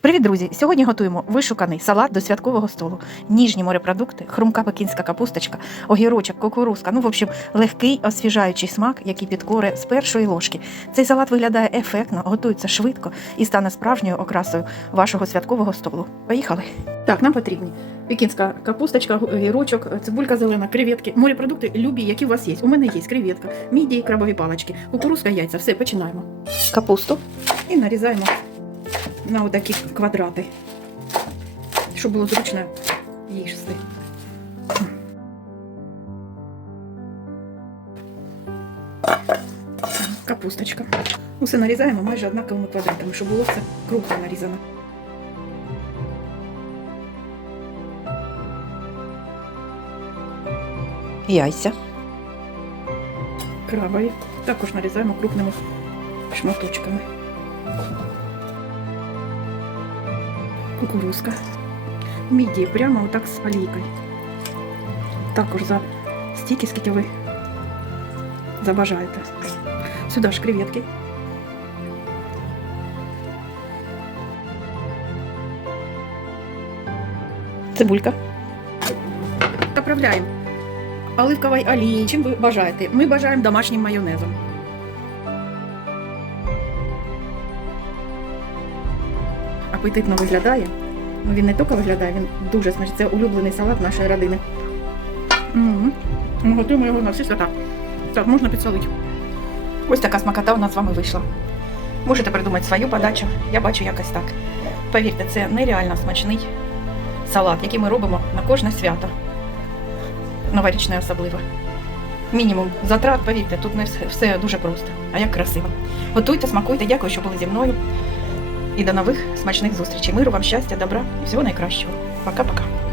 Привіт, друзі! Сьогодні готуємо вишуканий салат до святкового столу. Ніжні морепродукти, хрумка пекінська капусточка, огірочок, кукурузка. Ну, в общем, легкий освіжаючий смак, який підкоре з першої ложки. Цей салат виглядає ефектно, готується швидко і стане справжньою окрасою вашого святкового столу. Поїхали! Так, нам потрібні пекінська капусточка, огірочок, цибулька зелена, креветки, морепродукти любі, які у вас є. У мене є креветка, мідії, крабові палички, кукурузка, яйця. Все, починаємо. Капусту і нарізаємо на отакі квадрати, щоб було зручно їсти. Капусточка. Усе нарізаємо майже однаковими квадратами, щоб було все кругло нарізано. Яйця. Крабові. Також нарізаємо крупними шматочками. Кукурузка. Міді прямо отак з олійкою. Також за стільки, скільки ви забажаєте. Сюди ж креветки. Цибулька. Заправляємо оливковою олією. Чим ви бажаєте? Ми бажаємо домашнім майонезом. Апетитно виглядає. Ну, він не тільки виглядає, він дуже смачний. Це улюблений салат нашої родини. Ми готуємо його на всі свята. Так, можна підсолити. Ось така смакота у нас з вами вийшла. Можете придумати свою подачу. Я бачу якось так. Повірте, це нереально смачний салат, який ми робимо на кожне свято. Новорічне особливо. Мінімум затрат, повірте, тут не все дуже просто, а як красиво. Готуйте, смакуйте, дякую, що були зі мною. І до нових смачних зустрічей. Миру вам щастя, добра і всього найкращого. Пока-пока.